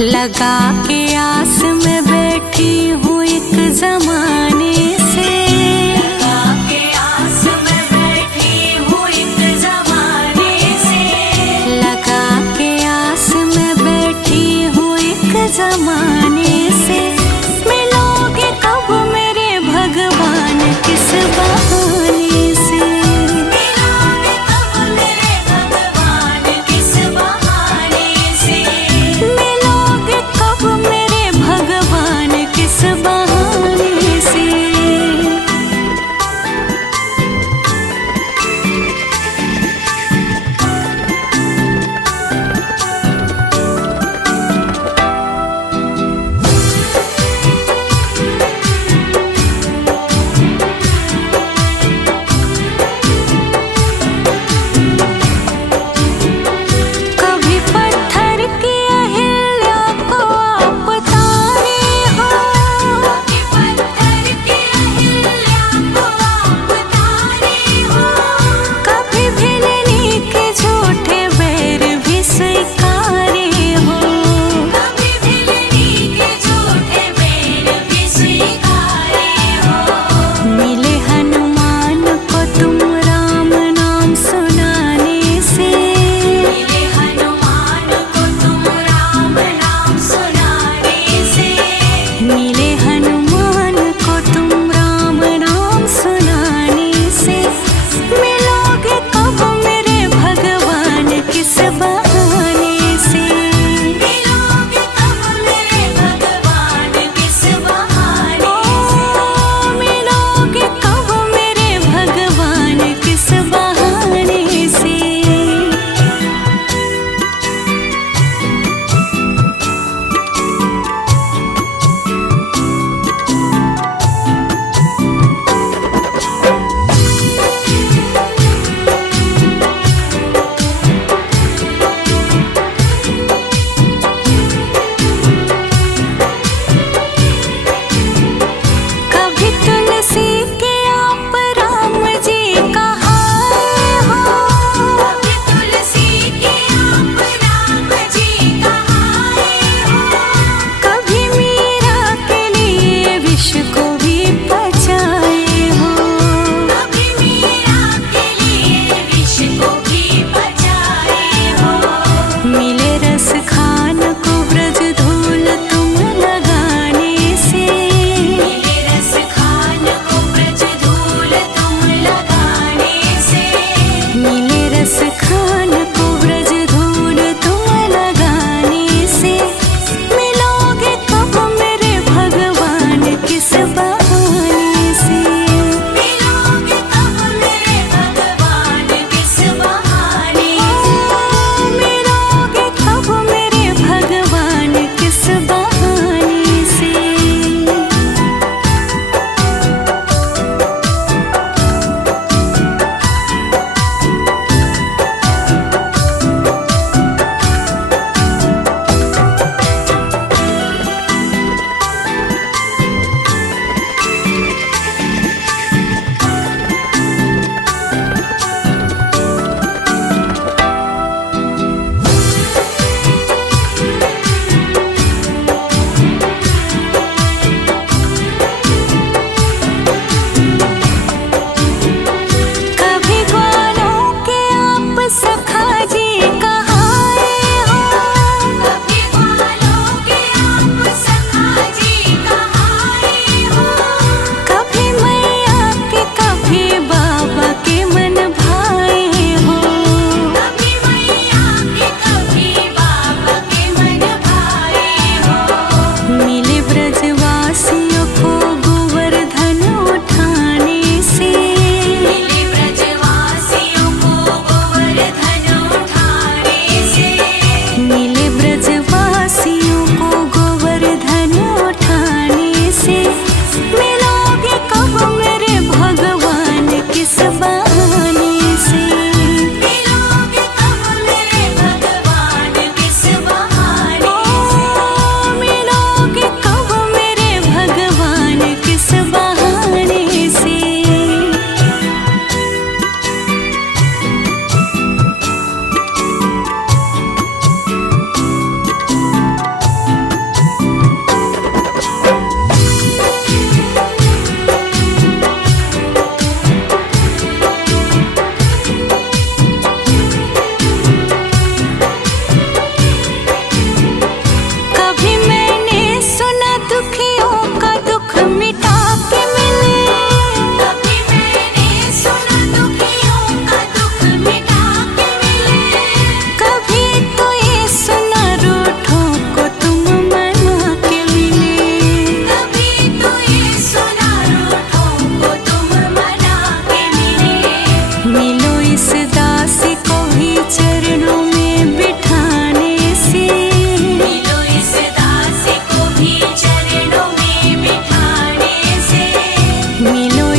लगा के आस में बैठी हूँ एक जमाने से, लगा के आस में बैठी हूँ एक जमाने से, लगा के आस में बैठी हूँ एक जमाने से। मिलोगे कब मेरे भगवान किस बहाने से, मिलोगे कब मेरे भगवान किस बहाने से, मिलोगे कब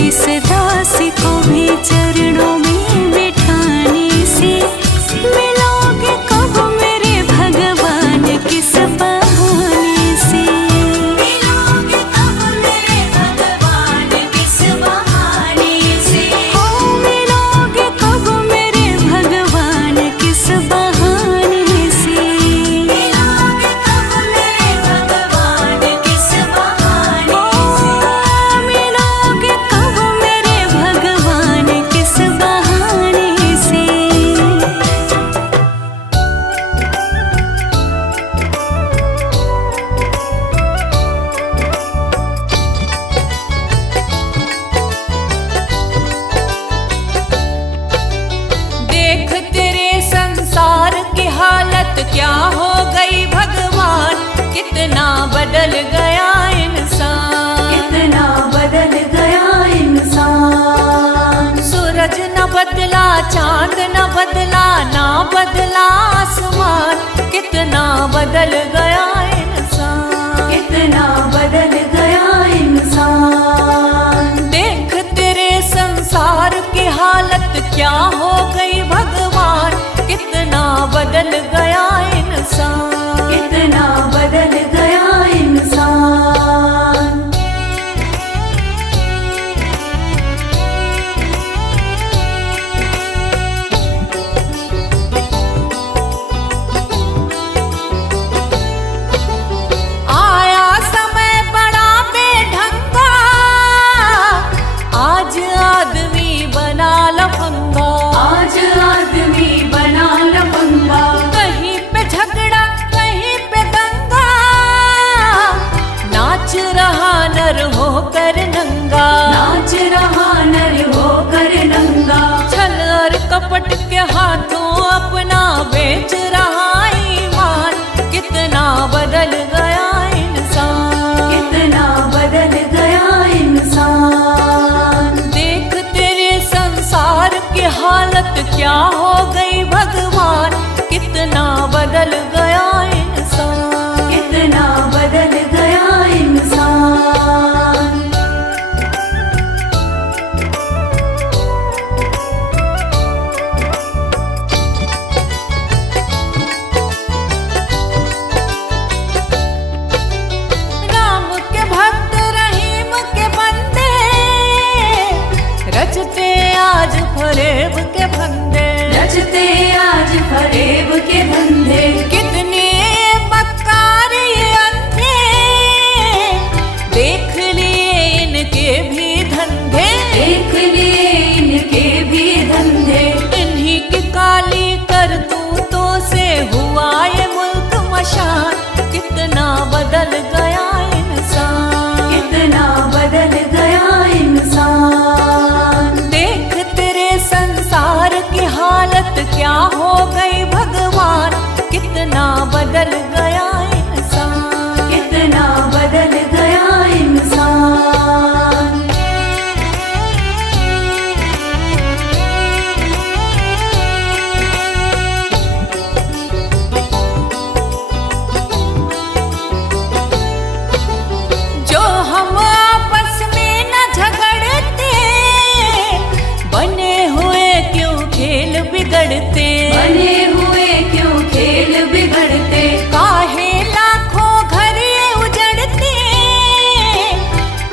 इस दासी को भी चरणों में बिठाने से मिलोगे कब मेरे भगवान किस बहाने से मिलोगे कब मेरे भगवान किस बहाने से हो मिलोगे कब मेरे भगवान किस बहाने से मिलोगे कब मेरे भगवान किस बहाने से मिलोगे कब मेरे भगवान किस बहाने से। देख तेरे संसार की हालत क्या हो गई भगवान, कितना बदल गया इंसान, कितना बदल गया इंसान। सूरज न बदला, चांद न बदला, ना बदला आसमान, कितना बदल गया इंसान, कितना बदल गया इंसान। देख तेरे संसार की हालत क्या हो गई भगवान, कितना बदल गया इंसान, कितना बदल गया इंसान। आया समय बड़ा बेढंगा, आज आदमी बना लफंगा, आज आदमी बना लफंगा। कहीं पे झगड़ा कहीं पे दंगा, नाच रहा नर होकर नंगा, नाच रहा नर होकर नंगा। छल और कपट के हाथों अपना बेच रहा ईमान, कितना बदल गया इंसान, कितना बदल गया इंसान। देख तेरे संसार की हालत क्या हो गई भगवान, कितना बदल गया इंसान, कितना बदल गया इंसान। राम के भक्त रहीम के बंदे, रचते आज फरेब के फंदे, रचते आज फरेब के धंधे। कितने मक्कार ये अंधे, देख लिए इनके भी धंधे, देख लिए इनके भी धंधे। इन्हीं की काली करतूतों से हुआ ये मुल्क मशान, कितना बदल गया इंसान, कितना बदल गया इंसान। देख तेरे संसार की हालत क्या हो गई भगवान, कितना बदल गया इंसान, कितना बदल गया इंसान। जो हम आपस में न झगड़ते, बने हुए क्यों खेल बिगड़ते, बने हुए क्यों खेल बिगड़ते। काहे लाखों घर ये उजड़ते,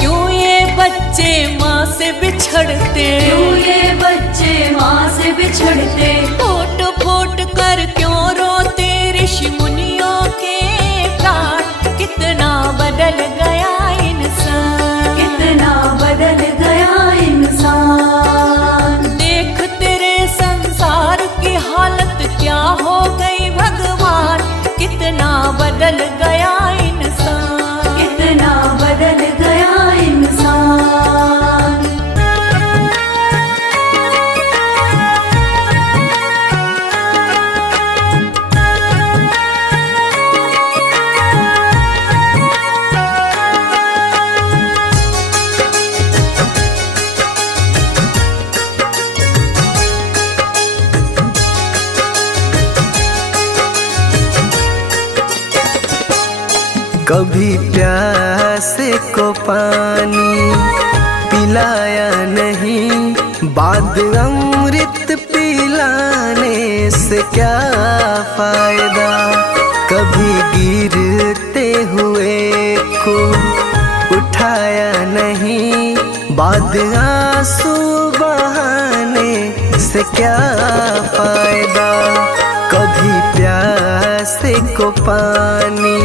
क्यों ये बच्चे माँ से बिछड़ते, क्यों ये बच्चे माँ से बिछड़ते। फूट फूट कर क्यों रोते ऋषि मुनियों के प्राण, कितना बदल गया इंसान, कितना बदल गया इंसान। देख तेरे संसार की हालत क्या हो गई भगवान, कितना बदल गया इंसान, कितना बदल गया इंसान। कभी प्यासे को पानी पिलाया बाद अमृत पिलाने से क्या फायदा। कभी गिरते हुए को उठाया नहीं, बाद आंसू बहाने से क्या फायदा। कभी प्यासे को पानी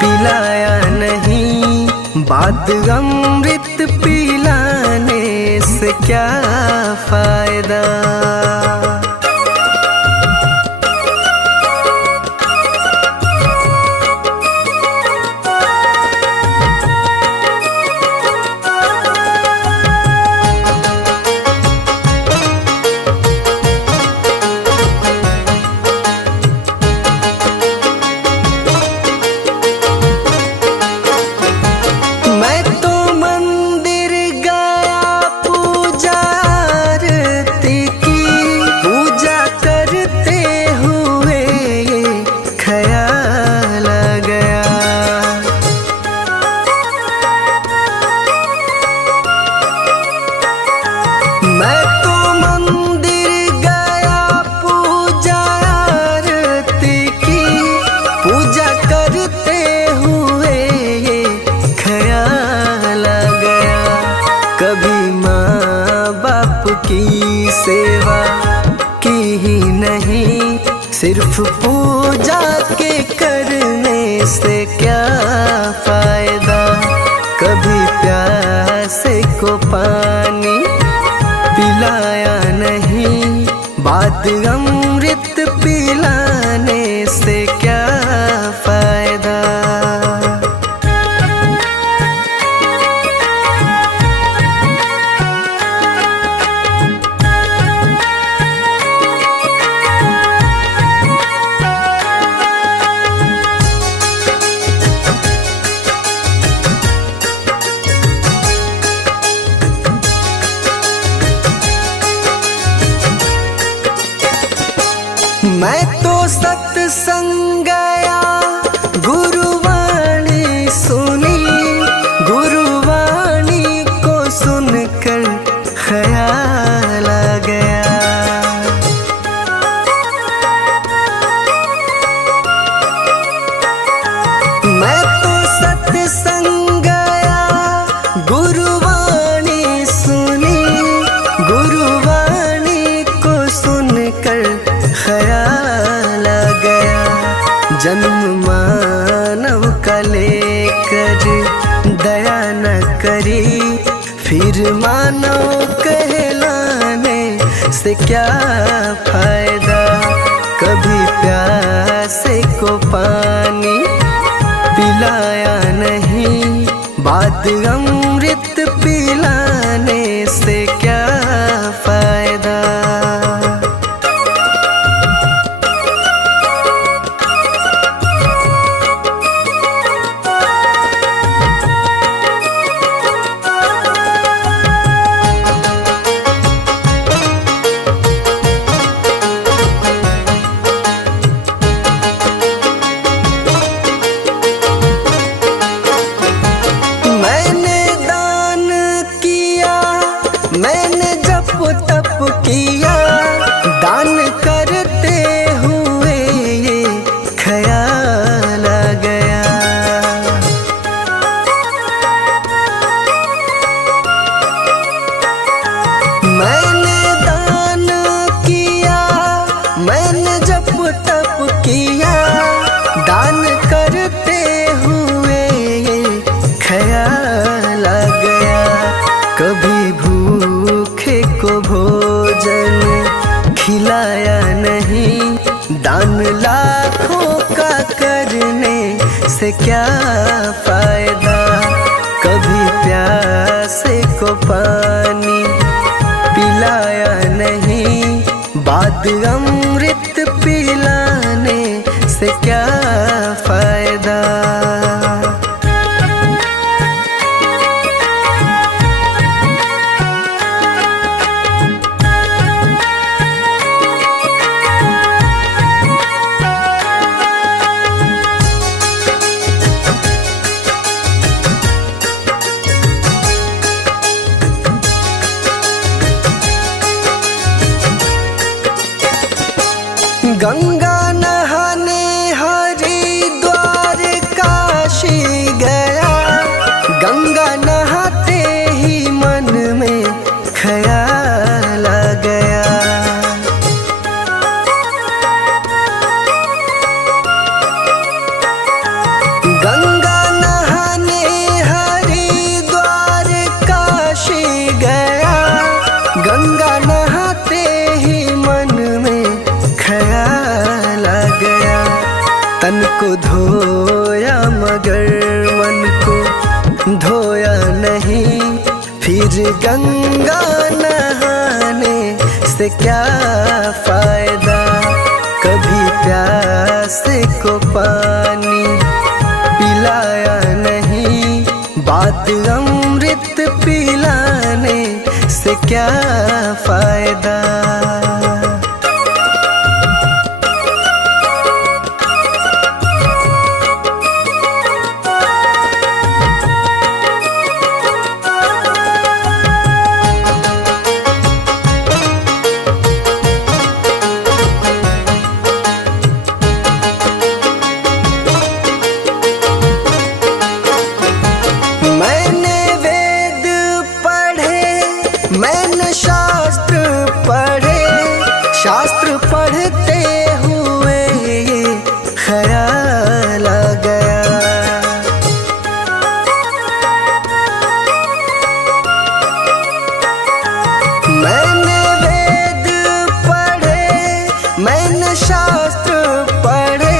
पिलाया नहीं, बाद अमृत पिलाने से क्या फायदा। की सेवा की ही नहीं, सिर्फ पूजा के करने से क्या फायदा। कभी प्यासे को पानी पिलाया नहीं, बाद अमृत पिलाने से क्या फायदा। मैं तो सत्संग गया, गुरुवाणी सुनी, गुरुवाणी को सुनकर ख्याल आ गया। मैं तो सत्संग गया, गुरुवाणी सुनी, गुरुवाणी को सुनकर ख्याल आ गया। जन्म मानव का लेकर दया न करी, फिर मानव कहलाने से क्या फायदा। कभी प्यासे को पानी पिलाया नहीं, बाद अमृत पिलाने से क्या फायदा। मैंने जप तप किया, दान करते हुए ये ख्याल आ गया। मैंने दान किया, मैंने जप तप किया, दान करते हुए ये ख्याल आ गया। कभी भूखे को भोजन खिलाया नहीं, दान लाखों का करने से क्या फायदा। कभी प्यासे को पानी पिलाया नहीं, बाद अमृत पिलाने से क्या फायदा। गंगा नहाने हरिद्वार काशी गया, गंगा नहाते ही मन में ख्याल आ गया। गंगा नहाने हरिद्वार काशी गया, गंगा नहाते ही मन में ख्याल आ गया। तन को धोया मगर मन को धोया नहीं, फिर गंगा नहाने से क्या फायदा। कभी प्यास को पानी पिलाया नहीं, बात अमृत पिलाने से क्या फायदा। मैंने वेद पढ़े, मैंने शास्त्र पढ़े, शास्त्र पढ़ते हुए ये ख्याल आ गया। मैंने वेद पढ़े, मैंने शास्त्र पढ़े,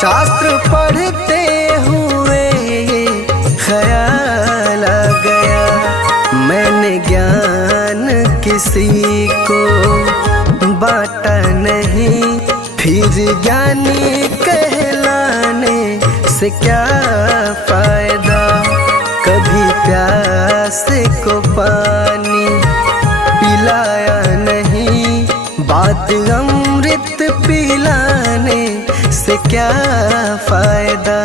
शास्त्र पढ़ते हुए ये ख्याल आ गया। मैंने ज्ञान किसी को बांटा नहीं, फिर ज्ञानी कहलाने से क्या फायदा। कभी प्यास को पानी पिलाया नहीं, बात अमृत पिलाने से क्या फायदा।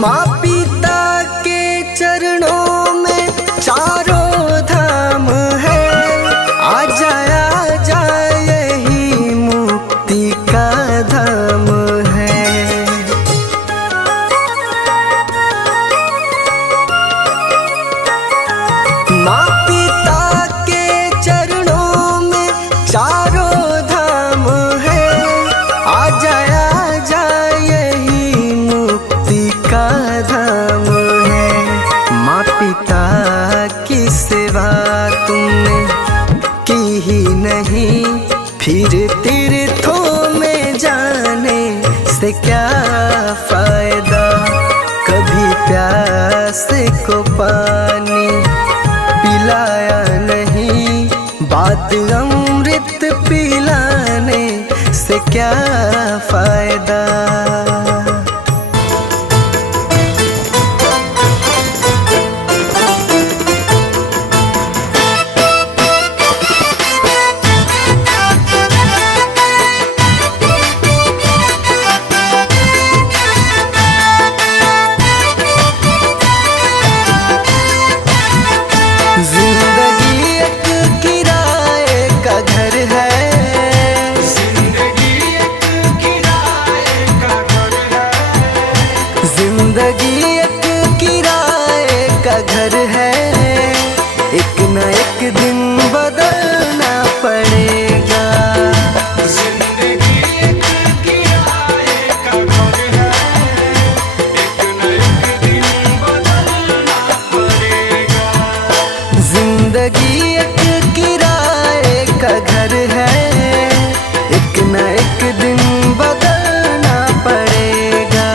माँ पिता के चरणों में चारों धाम है, आ जा यही मुक्ति का धाम है। माँ पिता के चरणों में चारों धाम है, आ जा यही मुक्ति का धाम है। माँ पिता की सेवा तुमने की ही नहीं, फिर तीर्थों में जाने से क्या फायदा। कभी प्यास को पानी पिलाया नहीं, बात अमृत पिलाने से क्या फायदा। जिंदगी एक किराए का घर है, जिंदगी एक किराए का घर है, जिंदगी एक किराए का घर है। एक न एक दिन बदलना पड़ेगा। जिंदगी एक किराए का घर है, एक न एक दिन बदलना पड़ेगा। जिंदगी एक किराए का घर है, एक न एक दिन बदलना पड़ेगा।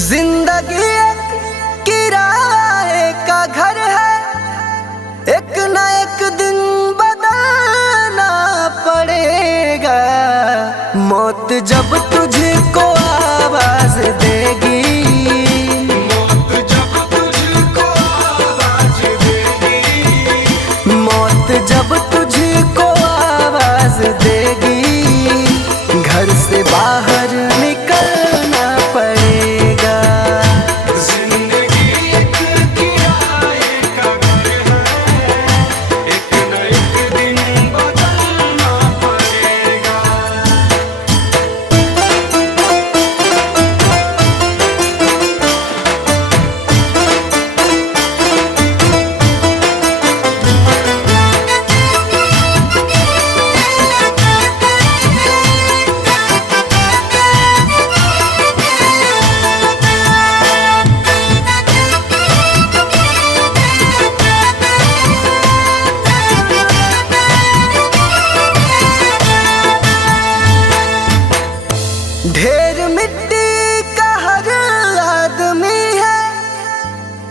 जिंदगी एक किराए का घर है, एक न एक दिन बदलना पड़ेगा। मौत जब तुझको आवाज दे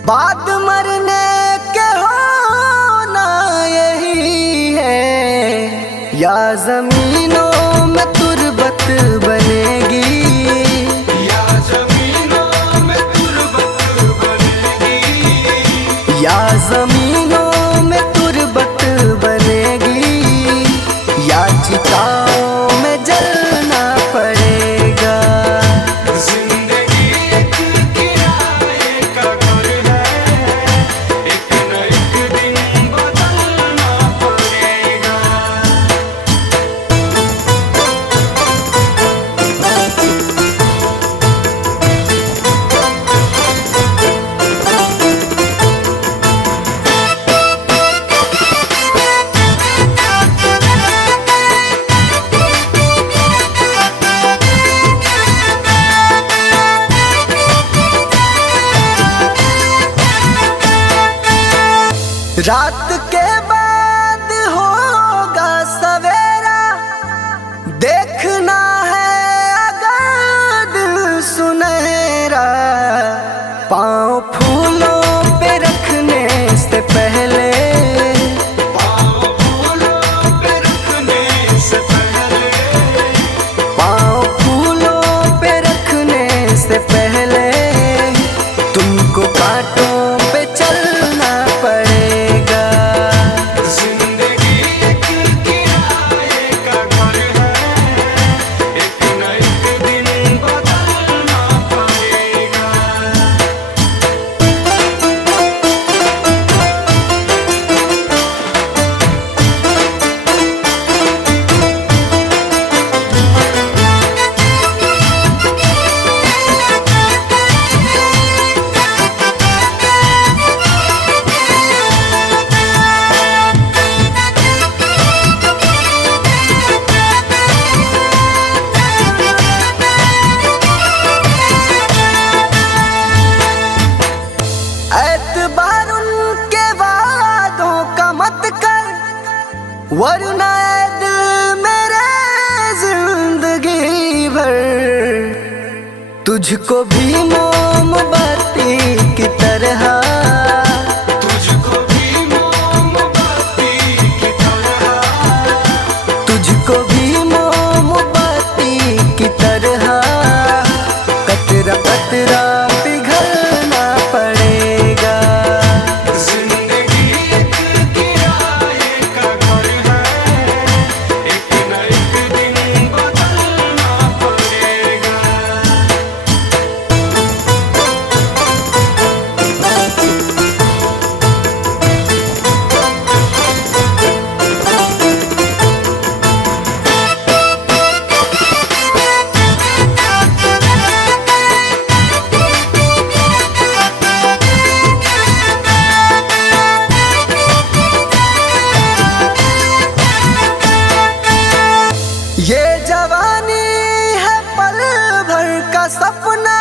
बाद मरने के होना यही है, या जमीनों में तुरबत बनेगी, या जमीनों में तुरबत बनेगी, या जमीनों में तुरबत बनेगी, या चिताओं में जलना पड़ेगा। जिंदगी एक किराए का घर है, एक न एक दिन बदलना पड़ेगा। रात के बाद होगा सवेरा, देखना है अगर दिल सुनहरा, पाँव फूलों पे रखने से पहले, पाँव फूलों पे रखने से पहले, पाँव फूलों पे रखने से पहले, तुमको कांटों पे चलना पड़ेगा। जिंदगी एक किराए का घर है, एक न एक दिन बदलना पड़ेगा। एतबार उनके वादों का मत कर, वरना ऐ दिल मेरे जिंदगी भर तुझको भी मोमबत्ती की तरह, तुझको भी मोमबत्ती की तरह, तुझको भी मोमबत्ती की तरह, कतरा कतरा पिघलना पड़ेगा। जिंदगी एक किराए का घर है, एक न एक दिन बदलना पड़ेगा। ये जवानी है पल भर का सपना,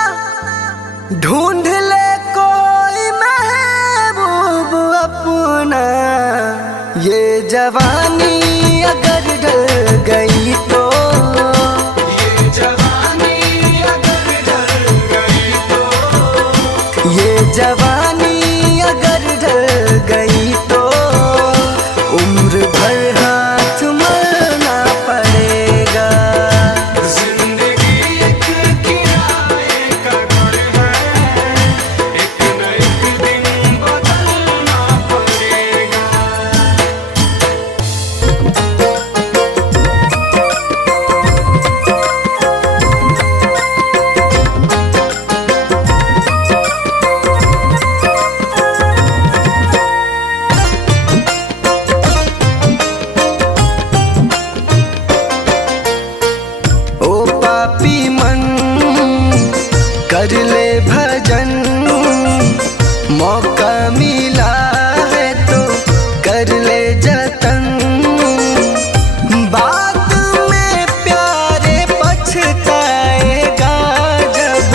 ढूंढ ले कोई महबूब अपना। ये जवानी अगर ढल गई तो, ये जवानी अगर ढल गई तो, ये जवानी अगर ढल गई तो, उम्र भर हाथ मलना पड़ेगा। जिंदगी एक किराए का घर है, एक न एक दिन बदलना पड़ेगा। ओ पापी मन कर ले भजन, मौका मिला है तो कर ले जतन। बाद में प्यारे पछताएगा जब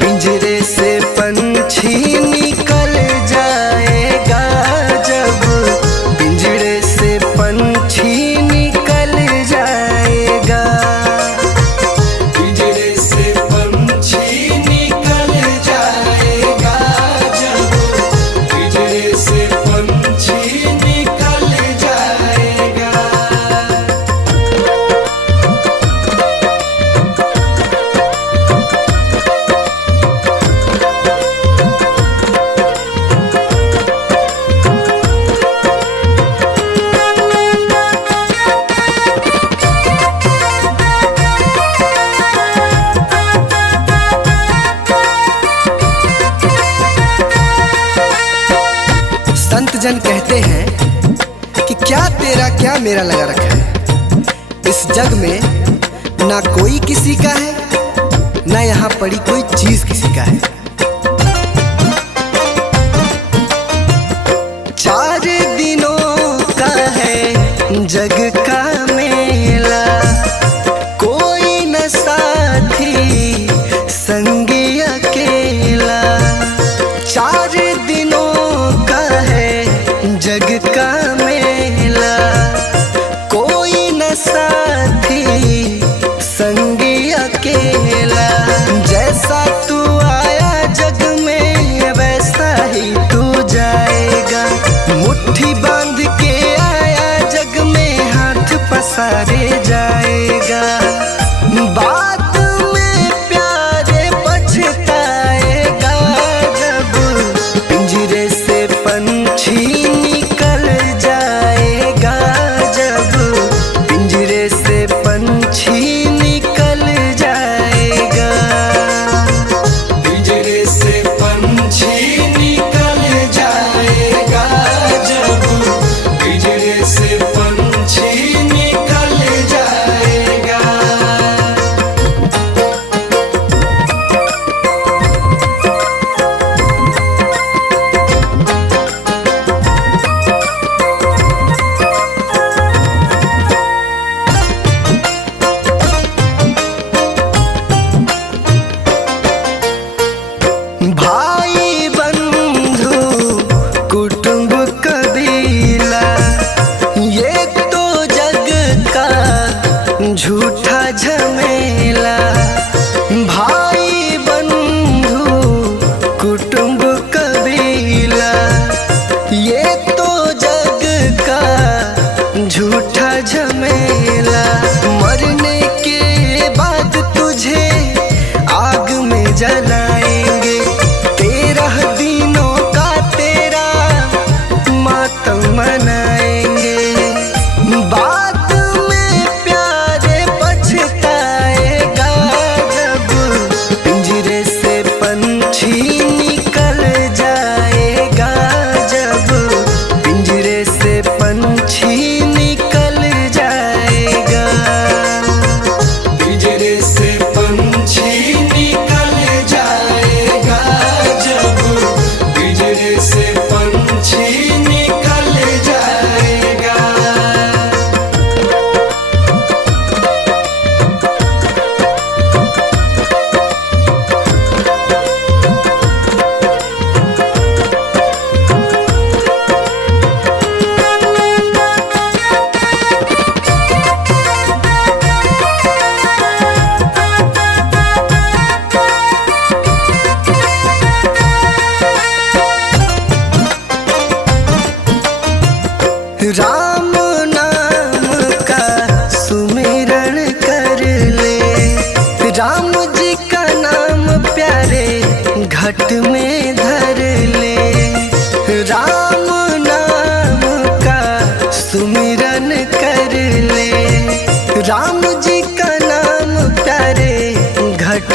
पिंजरे से पंछी निकल जाएगा, जब पिंजरे से पंछी निकल जाएगा। जन कहते हैं कि क्या तेरा क्या मेरा लगा रखा है। इस जग में ना कोई किसी का है, ना यहाँ पड़ी कोई चीज किसी का है। 4 दिनों का है जग का मेला, कोई न साथी संगी अकेला। 4 दिनों का है जग का मेला, कोई न साथी संगी अकेला। जैसा तू आया जग में वैसा ही तू जाएगा, मुट्ठी बांध के आया जग में हाथ पसारे जाएगा। बाद में प्यारे पछताएगा जब पिंजरे से पंछी निकल जाएगा, जब पिंजरे से पंछी निकल जाएगा। पिंजरे से पंछी निकल जाएगा, जब पिंजरे से पंछी निकल जाएगा। भाई बंधु कुटुंब कबीला, ये तो जग का झूठा झमेला। भाई बंधु कुटुंब कबीला, ये तो जग का झूठा झमेला। मरने के बाद तुझे आग में जलाएंगे, 13 दिनों का तेरा मातम मनाएंगे। बाद में प्यारे पछताएगा जब पिंजरे से पंछी निकल जाएगा, जब पिंजरे से पंछी निकल जाएगा। पिंजरे से पंछी निकल जाएगा, जब पिंजरे से पंछी निकल जाएगा। राम नाम का सुमिरन कर ले, राम जी का नाम प्यारे घट में धर ले। राम नाम का सुमिरन कर ले, राम जी का नाम प्यारे घट